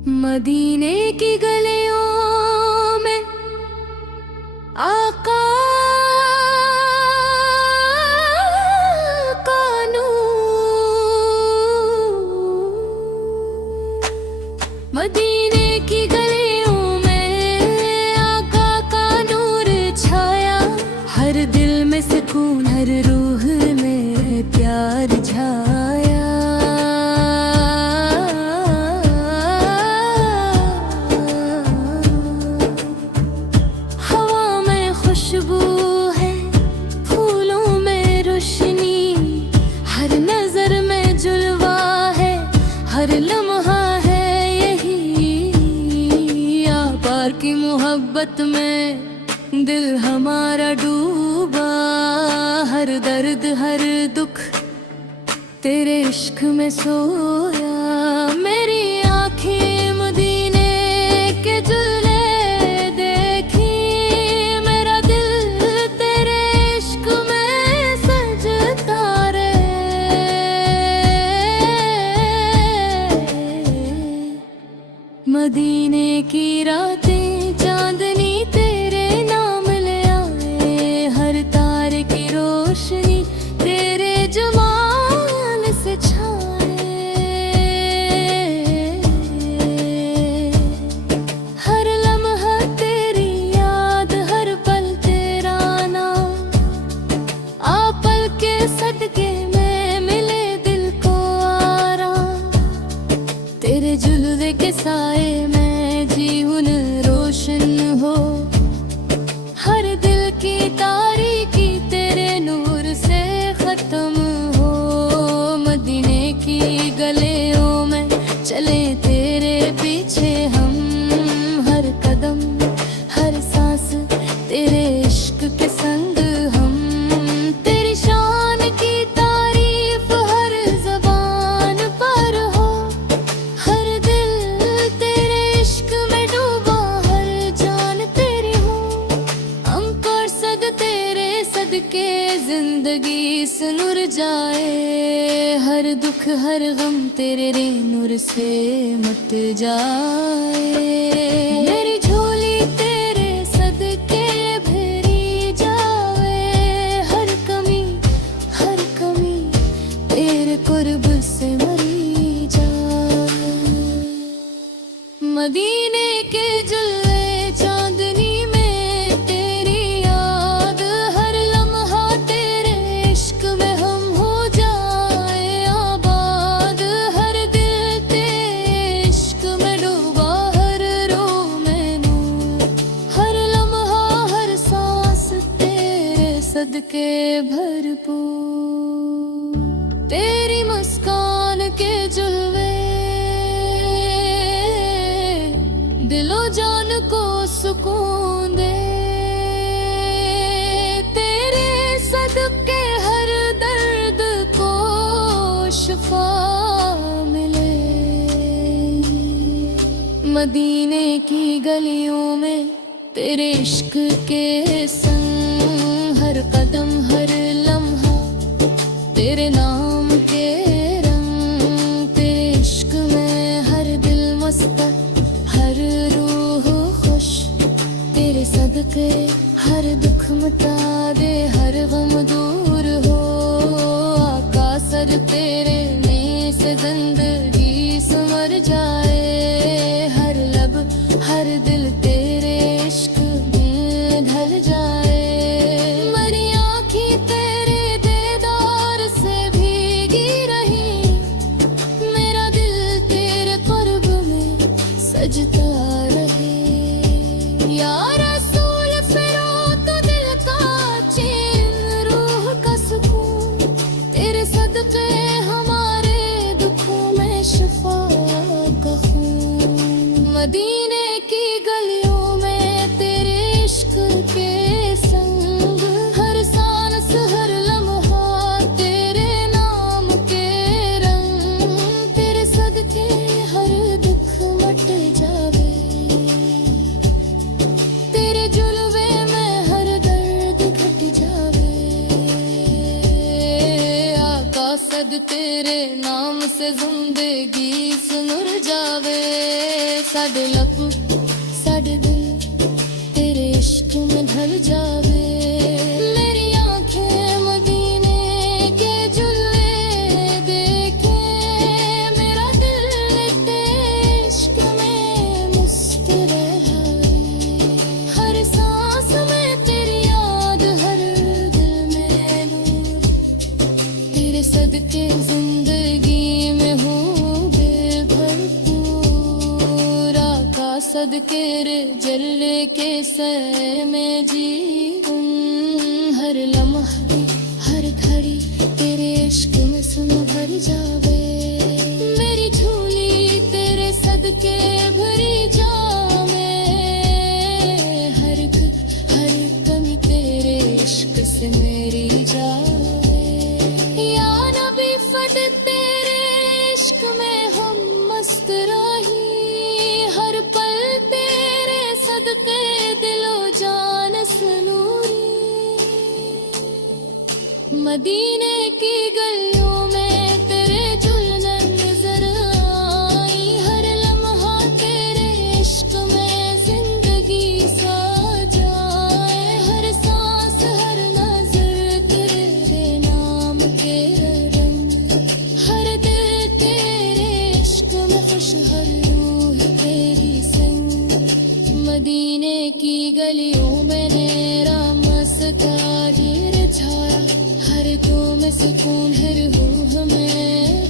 मदीने की गलियों में आका का नूर। मदीने की गलियों में आका का नूर छाया, हर दिल में सुकून, हर रूह में प्यार छाया। खुशबू है, फूलों में रोशनी, हर नजर में जुलवा है, हर लम्हा है यही। आपार की मोहब्बत में दिल हमारा डूबा, हर दर्द हर दुख तेरे इश्क में सोया। मेरी आँखें मदीने के जुल्ले मदीने की रातें चांदनी तेरे नाम ले आए, हर तारे की रोशनी तेरे जमाल से छाए। हर लम्हा तेरी याद, हर पल तेरा नाम, आ पल के सदके में मिले दिल को आराम। तेरे जुल्वे के साए में जीवन रोशन हो, हर दिल की तारीकी तेरे नूर से खत्म हो। मदीने की गलियों में चले तेरे पीछे हम, हर कदम हर सांस तेरे इश्क के संग हम। तेरी शान की तारीफ हर ज़बान पर हो, हर दिल तेरे इश्क में डूबा, हर जान तेरी हो। हम कर सद तेरे सदके जिंदगी सुनुर जाए, हर दुख हर गम तेरे रे नूर से मट जाए। मेरी झोली तेरे सदके भरी जावे, हर कमी तेरे कुर्ब से मरी जाए। मदीने के जुल्वे चांदनी में तेरी याद, हर लम्हा तेरे इश्क में हम हो जाए आबाद। हर दिल तेरे इश्क में डूबा, हर रूह में नूर, हर लम्हा हर सांस तेरे सदके भरपूर। तेरी मुस्कान के जुल्वे दिलो जान को सुकून दे, तेरे सदके हर दर्द को शिफा मिले। मदीने की गलियों में तेरे इश्क के संग, हर कदम हर लम्हा तेरे नाम के रंग। तेरे इश्क में हर दिल मस्त, हर रूह खुश, तेरे सदके हर दुख मिटा दे, हर गम दूर हो। आका सर तेरे में से जिंदगी संवर जाए, हर लब हर दिल तेरे इश्क में ढल जाए। मेरी आँखें तेरे दीदार से भीगी रही, मेरा दिल तेरे कुर्ब में सजता रहे। या रसूल फिरो तो दिल का चैन, रूह का सुकून, तेरे सदके हमारे दुखों में शिफा का खून। मदीने की गलियों में तेरे इश्क के संग, हर सांस हर लम्हा तेरे नाम के रंग। तेरे सदके हर दुख मट जावे, तेरे जुल्वे में हर दर्द घट जावे। आका सद तेरे नाम से जिंदगी सुनुर जावे। साडे लब साडे दिल तेरे इश्क में ढल जावे। मेरी आंखें मदीने के जुल्ले देखे, मेरा दिल तेरे इश्क में मस्त रहा रे। हर सांस में तेरी याद, हर दिल में नूर, तेरे सदके जिंदगी में हो सदके रे जल्ले के सै में जीवन। हर लम्हा हर घड़ी तेरे इश्क में सुन भर जावे। मेरी झोली तेरे सदके भरी जावे। हर कमी तेरे इश्क से मेरी जावे। या नबी फट तेरे इश्क में हम मस्त रही। हर पल तेरे सदके दिलो जान सनूरी। मदीने की गलियों में तेरे जुल्लन नजर आई। हर लम्हा तेरे इश्क में जिंदगी सा जाए। हर सांस हर नजर तेरे नाम के रंग। हर दिल तेरे इश्क में खुश, हर रूह तेरी संग। मदीने की गलियों में मेरा मस्तारी छाया। हर तो में सुकून, हर रूह में